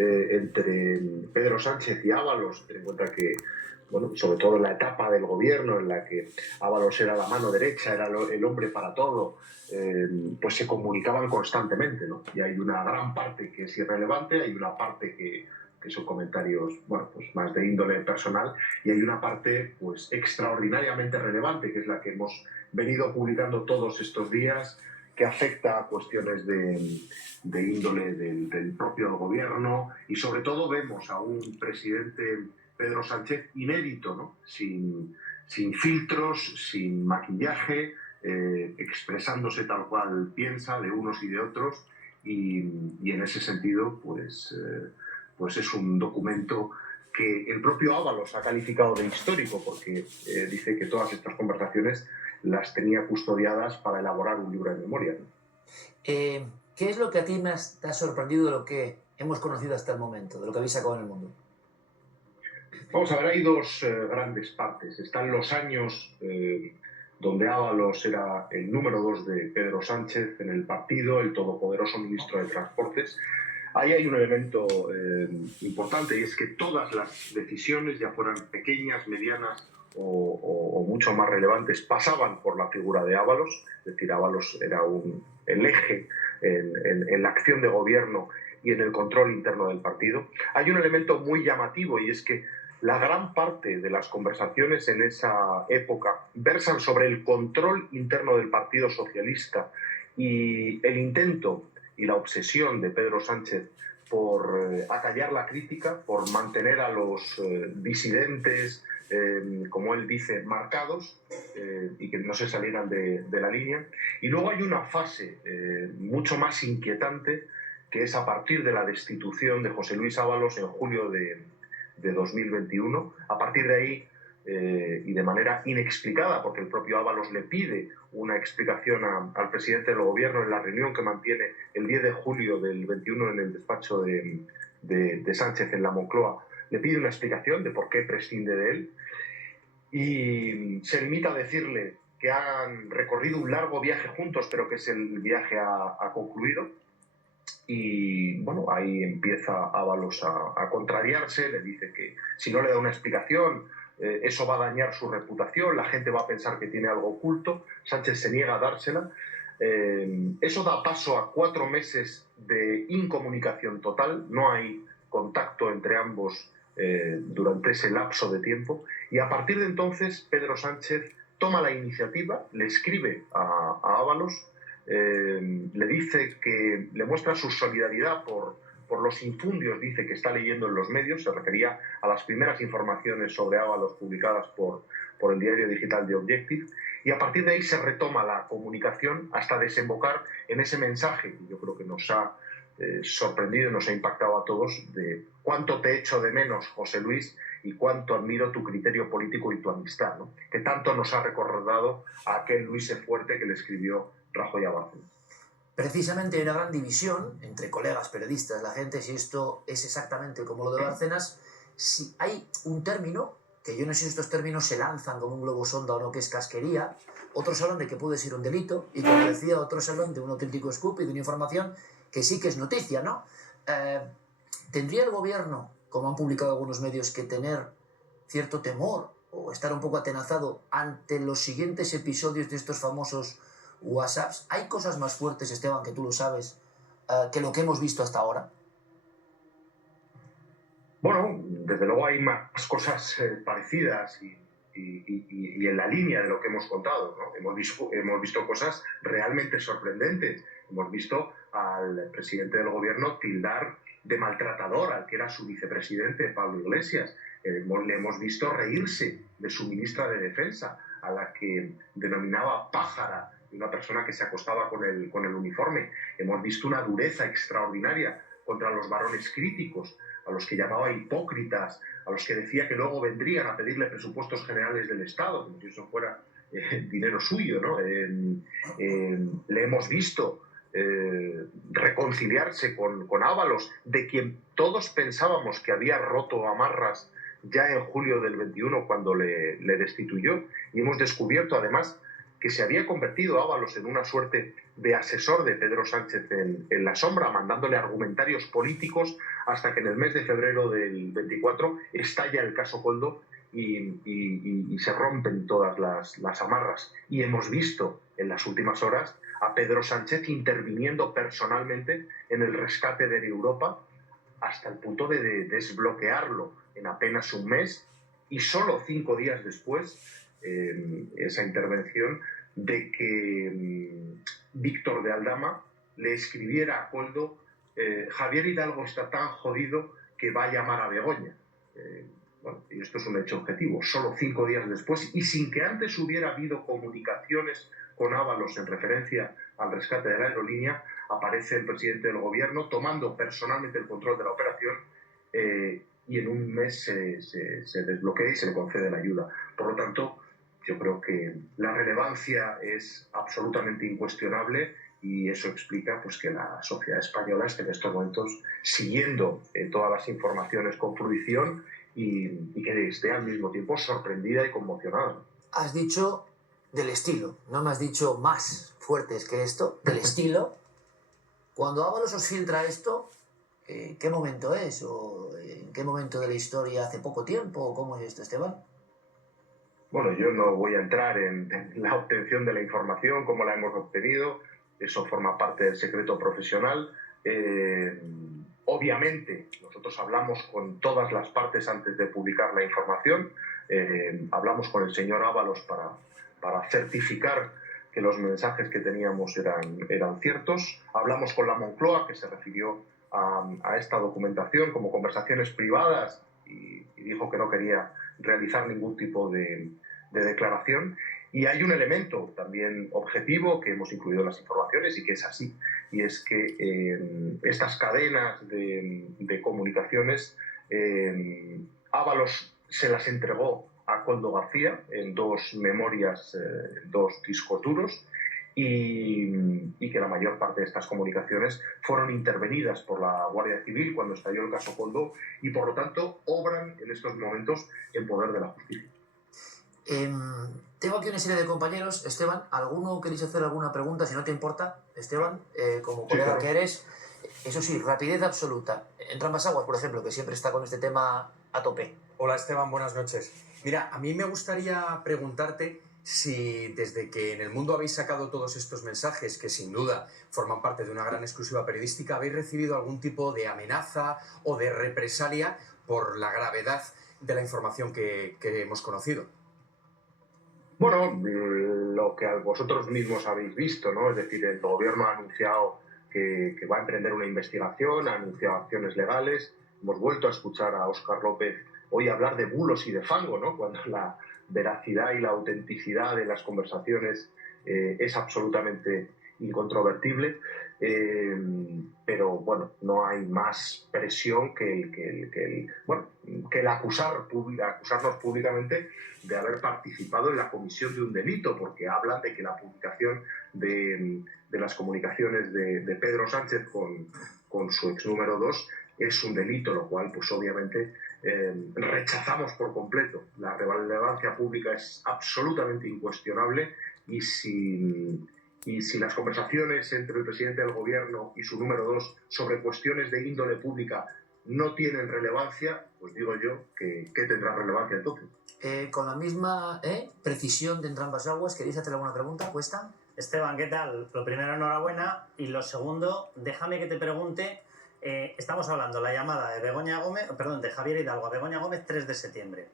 entre Pedro Sánchez y Ábalos. Ten en cuenta que, bueno, sobre todo en la etapa del gobierno en la que Ábalos era la mano derecha, era el hombre para todo, pues se comunicaban constantemente, ¿no? Y hay una gran parte que es irrelevante, hay una parte que son comentarios, bueno, pues más de índole personal, y hay una parte pues extraordinariamente relevante, que es la que hemos venido publicando todos estos días, que afecta a cuestiones de índole del propio gobierno, y sobre todo vemos a un presidente, Pedro Sánchez, inédito, ¿no? Sin filtros, sin maquillaje, expresándose tal cual piensa de unos y de otros, y en ese sentido pues es un documento que el propio Ábalos ha calificado de histórico, porque dice que todas estas conversaciones las tenía custodiadas para elaborar un libro de memoria, ¿no? ¿Qué es lo que a ti más te ha sorprendido de lo que hemos conocido hasta el momento, de lo que habéis sacado en el mundo? Vamos a ver, hay dos grandes partes. Están los años donde Ábalos era el número 2 de Pedro Sánchez en el partido, el todopoderoso ministro de Transportes. Ahí hay un elemento importante, y es que todas las decisiones, ya fueran pequeñas, medianas o mucho más relevantes, pasaban por la figura de Ábalos. Es decir, Ábalos era el eje en la acción de gobierno y en el control interno del partido. Hay un elemento muy llamativo, y es que la gran parte de las conversaciones en esa época versan sobre el control interno del Partido Socialista y el intento y la obsesión de Pedro Sánchez por acallar la crítica, por mantener a los disidentes, como él dice, marcados, y que no se salieran de la línea. Y luego hay una fase mucho más inquietante, que es a partir de la destitución de José Luis Ábalos en julio de 2021. A partir de ahí, y de manera inexplicada, porque el propio Ábalos le pide una explicación al presidente del gobierno en la reunión que mantiene el 10 de julio del 21 en el despacho de Sánchez en la Moncloa, le pide una explicación de por qué prescinde de él, y se limita a decirle que han recorrido un largo viaje juntos, pero que el viaje ha concluido. Y bueno, ahí empieza Ábalos a contrariarse, le dice que si no le da una explicación, eso va a dañar su reputación, la gente va a pensar que tiene algo oculto. Sánchez se niega a dársela. Eso da paso a 4 meses de incomunicación total, no hay contacto entre ambos durante ese lapso de tiempo, y a partir de entonces Pedro Sánchez toma la iniciativa, le escribe a Ábalos, le dice que le muestra su solidaridad por los infundios, dice, que está leyendo en los medios. Se refería a las primeras informaciones sobre Ábalos publicadas por el diario digital The Objective, y a partir de ahí se retoma la comunicación hasta desembocar en ese mensaje que yo creo que nos ha sorprendido y nos ha impactado a todos, de cuánto te echo de menos, José Luis, y cuánto admiro tu criterio político y tu amistad, ¿no? Que tanto nos ha recordado a aquel Luis Fuerte que le escribió Rajoy a Bárcenas. Precisamente hay una gran división entre colegas periodistas, la gente, si esto es exactamente como lo de Bárcenas. Si hay un término, que yo no sé si estos términos se lanzan como un globo sonda o no, que es casquería. Otros hablan de que puede ser un delito, y como decía, otros hablan de un auténtico scoop y de una información que sí que es noticia, ¿no? ¿Tendría el gobierno, como han publicado algunos medios, que tener cierto temor o estar un poco atenazado ante los siguientes episodios de estos famosos WhatsApps? ¿Hay cosas más fuertes, Esteban, que tú lo sabes, que lo que hemos visto hasta ahora? Bueno, desde luego hay más cosas parecidas y en la línea de lo que hemos contado, ¿no? Hemos visto cosas realmente sorprendentes. Hemos visto al presidente del gobierno tildar de maltratador al que era su vicepresidente, Pablo Iglesias. Le hemos visto reírse de su ministra de Defensa, a la que denominaba pájara, una persona que se acostaba con el uniforme. Hemos visto una dureza extraordinaria contra los varones críticos, a los que llamaba hipócritas, a los que decía que luego vendrían a pedirle presupuestos generales del Estado, como si eso fuera dinero suyo, ¿no? Le hemos visto reconciliarse con Ábalos, de quien todos pensábamos que había roto amarras ya en julio del 21 cuando le destituyó, y hemos descubierto además que se había convertido Ábalos en una suerte de asesor de Pedro Sánchez en la sombra, mandándole argumentarios políticos, hasta que en el mes de febrero del 24 estalla el caso Koldo y se rompen todas las amarras. Y hemos visto en las últimas horas a Pedro Sánchez interviniendo personalmente en el rescate de Europa, hasta el punto de desbloquearlo en apenas un mes, y solo 5 días después, esa intervención, de que Víctor de Aldama le escribiera a Koldo: Javier Hidalgo está tan jodido que va a llamar a Begoña. Bueno, y esto es un hecho objetivo, solo 5 días después, y sin que antes hubiera habido comunicaciones con Ábalos en referencia al rescate de la aerolínea, aparece el presidente del gobierno tomando personalmente el control de la operación, y en un mes se desbloquea y se le concede la ayuda. Por lo tanto, yo creo que la relevancia es absolutamente incuestionable, y eso explica pues, que la sociedad española esté en estos momentos siguiendo todas las informaciones con fruición y que esté al mismo tiempo sorprendida y conmocionada. Has dicho del estilo, no me has dicho más fuertes que esto, del estilo. Cuando Ábalos os filtra esto, ¿qué momento es? ¿O en qué momento de la historia? ¿Hace poco tiempo? ¿O cómo es esto, Esteban? Bueno, yo no voy a entrar en la obtención de la información, cómo la hemos obtenido, eso forma parte del secreto profesional. Obviamente, nosotros hablamos con todas las partes antes de publicar la información, hablamos con el señor Ábalos para certificar que los mensajes que teníamos eran ciertos, hablamos con la Moncloa, que se refirió a esta documentación como conversaciones privadas, y dijo que no quería realizar ningún tipo de declaración. Y hay un elemento también objetivo que hemos incluido en las informaciones y que es así, y es que estas cadenas de comunicaciones, Ábalos se las entregó a Koldo García en 2 memorias, 2 discos duros, y que la mayor parte de estas comunicaciones fueron intervenidas por la Guardia Civil cuando estalló el caso Koldo, y por lo tanto obran en estos momentos en poder de la justicia. Tengo aquí una serie de compañeros. Esteban, ¿alguno queréis hacer alguna pregunta? Si no te importa, Esteban, como colega, sí, claro, que eres. Eso sí, rapidez absoluta. Entrambas Aguas, por ejemplo, que siempre está con este tema a tope. Hola Esteban, buenas noches. Mira, a mí me gustaría preguntarte si desde que en El Mundo habéis sacado todos estos mensajes, que sin duda forman parte de una gran exclusiva periodística, habéis recibido algún tipo de amenaza o de represalia por la gravedad de la información que hemos conocido. Bueno, lo que vosotros mismos habéis visto, ¿no? Es decir, el gobierno ha anunciado que va a emprender una investigación, ha anunciado acciones legales. Hemos vuelto a escuchar a Óscar López hoy hablar de bulos y de fango, ¿no? Cuando la veracidad y la autenticidad de las conversaciones es absolutamente incontrovertible. Pero bueno, no hay más presión que el acusarnos públicamente de haber participado en la comisión de un delito, porque hablan de que la publicación de las comunicaciones de Pedro Sánchez con su ex número 2 es un delito, lo cual pues obviamente rechazamos por completo. La relevancia pública es absolutamente incuestionable, y si las conversaciones entre el presidente del gobierno y su número 2 sobre cuestiones de índole pública no tienen relevancia, pues digo yo que tendrá relevancia entonces. Con la misma precisión de Entrambas Aguas, ¿queréis hacer alguna pregunta? ¿Cuesta? Esteban, ¿qué tal? Lo primero, enhorabuena, y lo segundo, déjame que te pregunte, estamos hablando la llamada de de Javier Hidalgo a Begoña Gómez 3 de septiembre.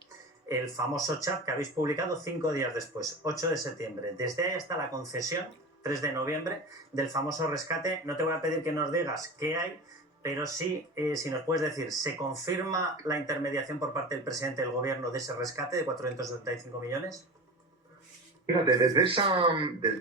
El famoso chat que habéis publicado 5 días después, 8 de septiembre. Desde ahí hasta la concesión, 3 de noviembre, del famoso rescate. No te voy a pedir que nos digas qué hay, pero sí, si nos puedes decir, ¿se confirma la intermediación por parte del presidente del gobierno de ese rescate de 475 millones? Fíjate, desde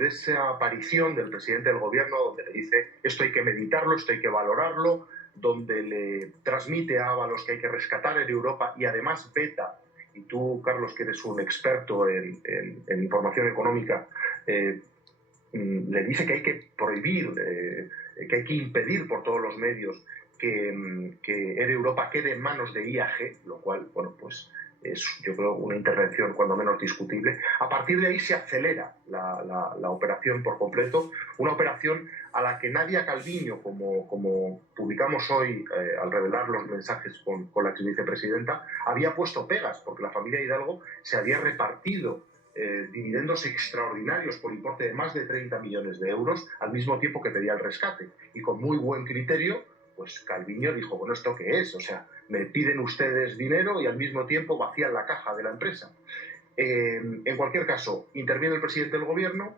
esa aparición del presidente del gobierno, donde le dice esto hay que meditarlo, esto hay que valorarlo, donde le transmite a Ábalos que hay que rescatar en Europa, y además veta, y tú, Carlos, que eres un experto en información económica, le dice que hay que prohibir, que hay que impedir por todos los medios que Air Europa quede en manos de IAG, lo cual, bueno, pues es, yo creo, una intervención cuando menos discutible. A partir de ahí se acelera la operación por completo, una operación a la que Nadia Calviño, como publicamos hoy al revelar los mensajes con la ex vicepresidenta, había puesto pegas, porque la familia Hidalgo se había repartido dividendos extraordinarios por importe de más de 30 millones de euros al mismo tiempo que pedía el rescate. Y con muy buen criterio, pues Calviño dijo, bueno, ¿esto qué es? O sea, me piden ustedes dinero y al mismo tiempo vacían la caja de la empresa. En cualquier caso, interviene el presidente del gobierno,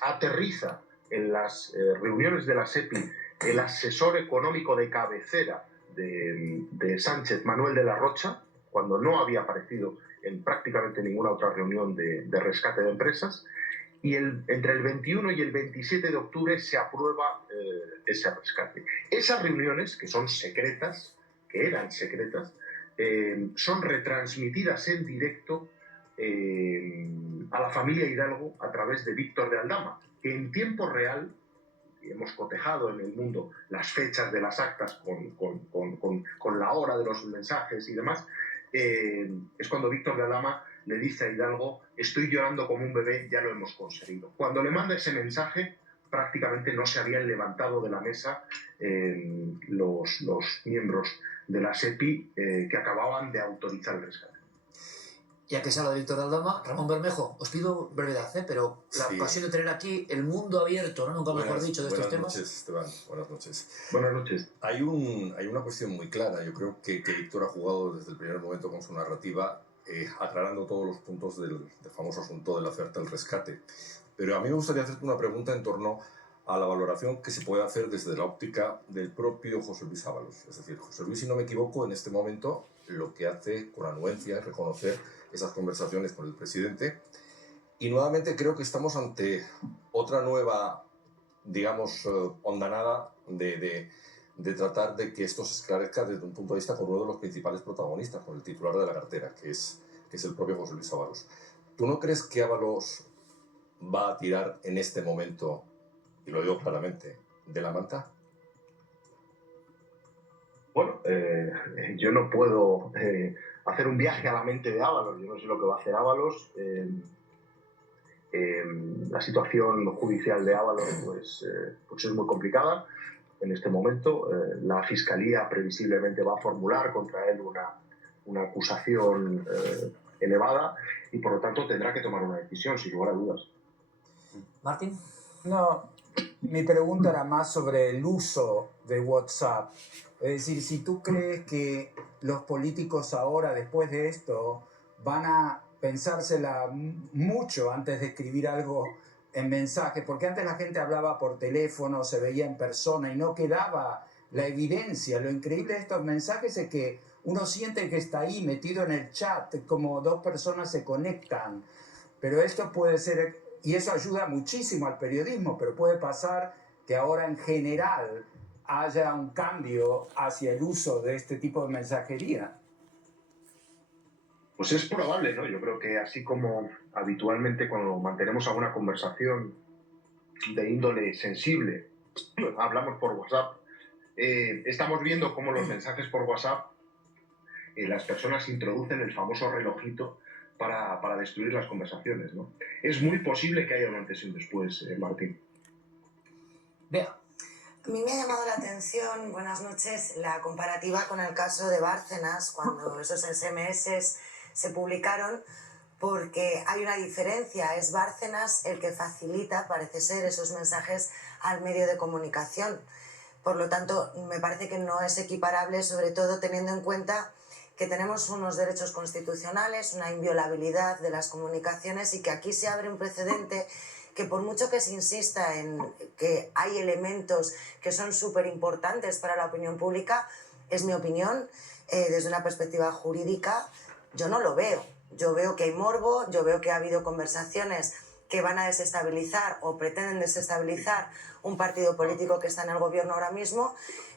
aterriza en las reuniones de la SEPI el asesor económico de cabecera de Sánchez, Manuel de la Rocha, cuando no había aparecido en prácticamente ninguna otra reunión de rescate de empresas, y entre el 21 y el 27 de octubre se aprueba ese rescate. Esas reuniones, que son secretas, que eran secretas, son retransmitidas en directo a la familia Hidalgo a través de Víctor de Aldama, que en tiempo real, y hemos cotejado en el mundo las fechas de las actas con la hora de los mensajes y demás, es cuando Víctor de Aldama le dice a Hidalgo, estoy llorando como un bebé, ya lo hemos conseguido. Cuando le manda ese mensaje, prácticamente no se habían levantado de la mesa los miembros de la SEPI que acababan de autorizar el rescate. Ya que se habla de Víctor de Aldama, Ramón Bermejo, os pido brevedad, pero la ocasión de tener aquí el mundo abierto, ¿no? Nunca mejor dicho, de estos temas. Buenas noches, Esteban. Buenas noches. Buenas noches. Hay una cuestión muy clara. Yo creo que Víctor ha jugado desde el primer momento con su narrativa, aclarando todos los puntos del famoso asunto de la oferta del rescate. Pero a mí me gustaría hacerte una pregunta en torno a la valoración que se puede hacer desde la óptica del propio José Luis Ábalos. Es decir, José Luis, si no me equivoco, en este momento lo que hace con anuencia es reconocer esas conversaciones con el presidente. Y nuevamente creo que estamos ante otra nueva, digamos, hondanada de tratar de que esto se esclarezca desde un punto de vista con uno de los principales protagonistas, con el titular de la cartera, que es el propio José Luis Ábalos. ¿Tú no crees que Ábalos va a tirar en este momento, y lo digo claramente, de la manta? Bueno, yo no puedo hacer un viaje a la mente de Ábalos, yo no sé lo que va a hacer Ábalos. La situación judicial de Ábalos pues es muy complicada en este momento. La Fiscalía previsiblemente va a formular contra él una acusación elevada y por lo tanto tendrá que tomar una decisión, sin lugar a dudas. Martín. No, mi pregunta era más sobre el uso de WhatsApp. Es decir, si tú crees que los políticos ahora, después de esto, van a pensársela mucho antes de escribir algo en mensaje, porque antes la gente hablaba por teléfono, se veía en persona y no quedaba la evidencia. Lo increíble de estos mensajes es que uno siente que está ahí metido en el chat, como dos personas se conectan. Pero esto puede ser, y eso ayuda muchísimo al periodismo, pero puede pasar que ahora en general haya un cambio hacia el uso de este tipo de mensajería. Pues es probable, ¿no? Yo creo que así como habitualmente cuando mantenemos alguna conversación de índole sensible, hablamos por WhatsApp, estamos viendo cómo los mensajes por WhatsApp, las personas introducen el famoso relojito para destruir las conversaciones, ¿no? Es muy posible que haya un antes y un después, Martín. Vea. A mí me ha llamado la atención, buenas noches, la comparativa con el caso de Bárcenas, cuando esos SMS se publicaron, porque hay una diferencia, es Bárcenas el que facilita, parece ser, esos mensajes al medio de comunicación. Por lo tanto, me parece que no es equiparable, sobre todo teniendo en cuenta que tenemos unos derechos constitucionales, una inviolabilidad de las comunicaciones y que aquí se abre un precedente que por mucho que se insista en que hay elementos que son súper importantes para la opinión pública, es mi opinión, desde una perspectiva jurídica, yo no lo veo. Yo veo que hay morbo, yo veo que ha habido conversaciones que van a desestabilizar o pretenden desestabilizar un partido político que está en el gobierno ahora mismo.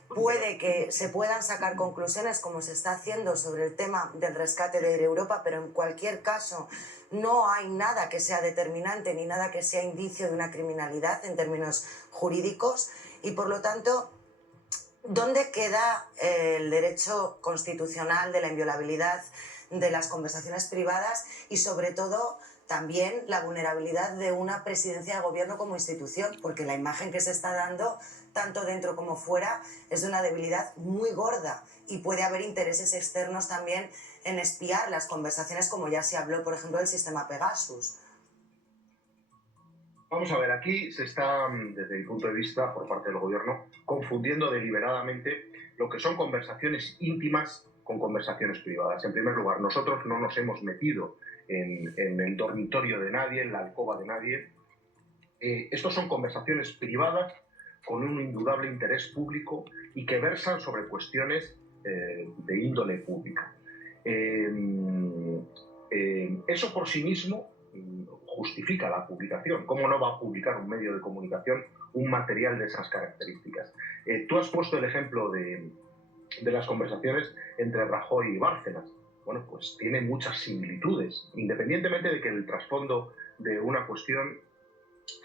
Puede que se puedan sacar conclusiones como se está haciendo sobre el tema del rescate de Air Europa, pero en cualquier caso no hay nada que sea determinante ni nada que sea indicio de una criminalidad en términos jurídicos y por lo tanto ¿Dónde queda el derecho constitucional de la inviolabilidad de las conversaciones privadas y, sobre todo, también la vulnerabilidad de una presidencia de gobierno como institución? Porque la imagen que se está dando, tanto dentro como fuera, es de una debilidad muy gorda y puede haber intereses externos también en espiar las conversaciones, como ya se habló, por ejemplo, del sistema Pegasus. Vamos a ver, aquí se está, desde mi punto de vista, por parte del gobierno, confundiendo deliberadamente lo que son conversaciones íntimas con conversaciones privadas. En primer lugar, nosotros no nos hemos metido en el dormitorio de nadie, en la alcoba de nadie. Estos son conversaciones privadas con un indudable interés público y que versan sobre cuestiones de índole pública. Eso por sí mismo justifica la publicación. ¿Cómo no va a publicar un medio de comunicación un material de esas características? Tú has puesto el ejemplo de las conversaciones entre Rajoy y Bárcenas. Bueno, pues tiene muchas similitudes, independientemente de que el trasfondo de una cuestión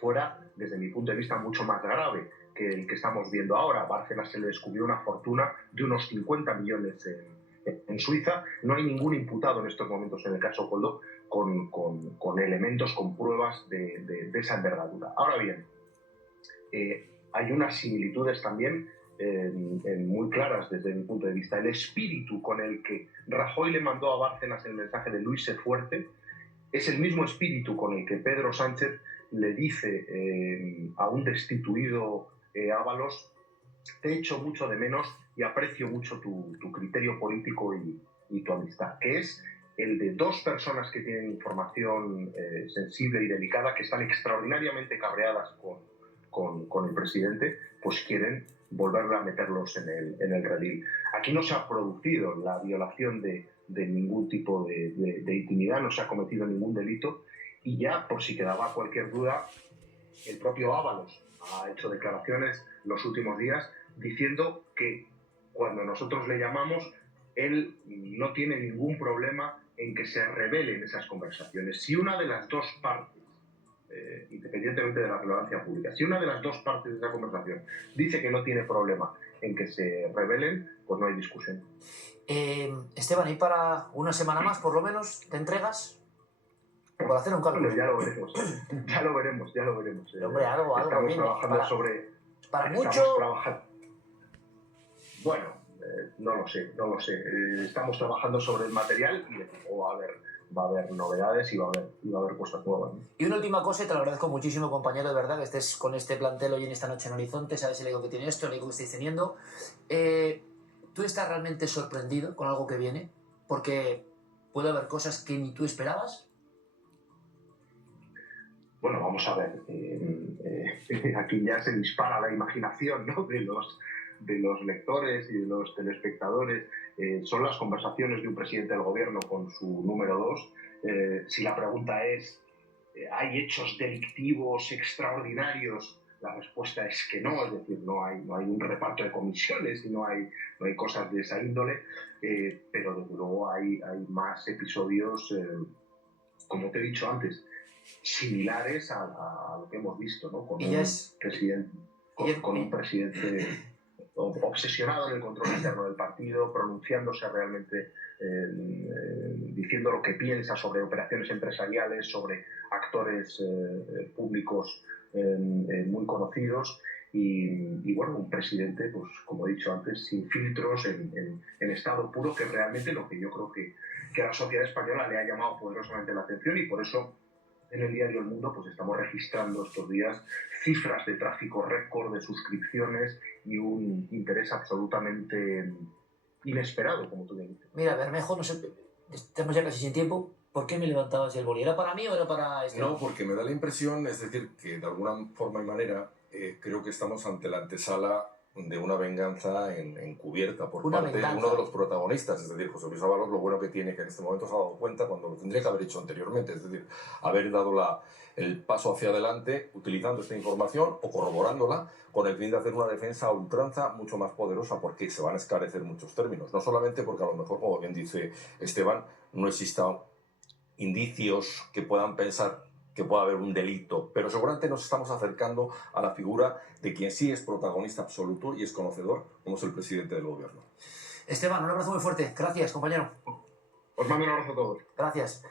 fuera, desde mi punto de vista, mucho más grave que el que estamos viendo ahora. A Bárcenas se le descubrió una fortuna de unos 50 millones en Suiza. No hay ningún imputado en estos momentos en el caso Koldo con elementos, con pruebas de esa envergadura. Ahora bien, hay unas similitudes también muy claras desde mi punto de vista. El espíritu con el que Rajoy le mandó a Bárcenas el mensaje de Luis sé fuerte es el mismo espíritu con el que Pedro Sánchez le dice a un destituido Ábalos: te echo mucho de menos y aprecio mucho tu criterio político y tu amistad, que es el de dos personas que tienen información sensible y delicada, que están extraordinariamente cabreadas con el presidente, pues quieren volver a meterlos en el redil. Aquí no se ha producido la violación de ningún tipo de intimidad, no se ha cometido ningún delito, y ya, por si quedaba cualquier duda, el propio Ábalos ha hecho declaraciones los últimos días diciendo que cuando nosotros le llamamos, él no tiene ningún problema en que se revelen esas conversaciones. Si una de las dos partes, independientemente de la relevancia pública, si una de las dos partes de esa conversación dice que no tiene problema en que se revelen, pues no hay discusión. Esteban, ¿y para una semana más, por lo menos, te entregas? Por hacer un cálculo. Bueno, ya lo veremos. Ya lo veremos. Hombre, algo, estamos viene. trabajando sobre... Para estamos mucho... trabajando... Bueno, no lo sé. Estamos trabajando sobre el material y luego va a haber novedades y va a haber cosas nuevas, ¿no? Y una última cosa, y te lo agradezco muchísimo, compañero, de verdad, que estés con este plantel hoy en esta noche en Horizonte. Sabes el ego que tiene esto, el ego que estáis teniendo. ¿Tú estás realmente sorprendido con algo que viene? Porque puede haber cosas que ni tú esperabas. Bueno, vamos a ver. Aquí ya se dispara la imaginación, ¿no?, de los lectores y de los telespectadores. Son las conversaciones de un presidente del gobierno con su número 2. Si la pregunta es, ¿hay hechos delictivos extraordinarios? La respuesta es que no, es decir, no hay un reparto de comisiones y no hay cosas de esa índole, pero desde luego hay más episodios, como te he dicho antes, similares a lo que hemos visto, ¿no? Con un presidente obsesionado en el control interno del partido, pronunciándose realmente, diciendo lo que piensa sobre operaciones empresariales, sobre actores públicos muy conocidos, y bueno, un presidente, pues como he dicho antes, sin filtros, en estado puro, que es realmente lo que yo creo que a la sociedad española le ha llamado poderosamente la atención, y por eso en el diario El Mundo pues estamos registrando estos días cifras de tráfico récord, de suscripciones y un interés absolutamente inesperado, como tú dices. Mira, Bermejo, no sé, estamos ya casi sin tiempo. ¿Por qué me levantabas el boli? ¿Era para mí o era para este? No, porque me da la impresión, es decir, que de alguna forma y manera creo que estamos ante la antesala de una venganza encubierta por parte de uno de los protagonistas, es decir, José Luis Ábalos. Lo bueno que tiene, que en este momento se ha dado cuenta cuando lo tendría que haber hecho anteriormente, es decir, haber dado el paso hacia adelante utilizando esta información o corroborándola con el fin de hacer una defensa a ultranza mucho más poderosa, porque se van a esclarecer muchos términos, no solamente porque a lo mejor, como bien dice Esteban, no existan indicios que puedan pensar que pueda haber un delito, pero seguramente nos estamos acercando a la figura de quien sí es protagonista absoluto y es conocedor, como es el presidente del gobierno. Esteban, un abrazo muy fuerte. Gracias, compañero. Os mando un abrazo a todos. Gracias.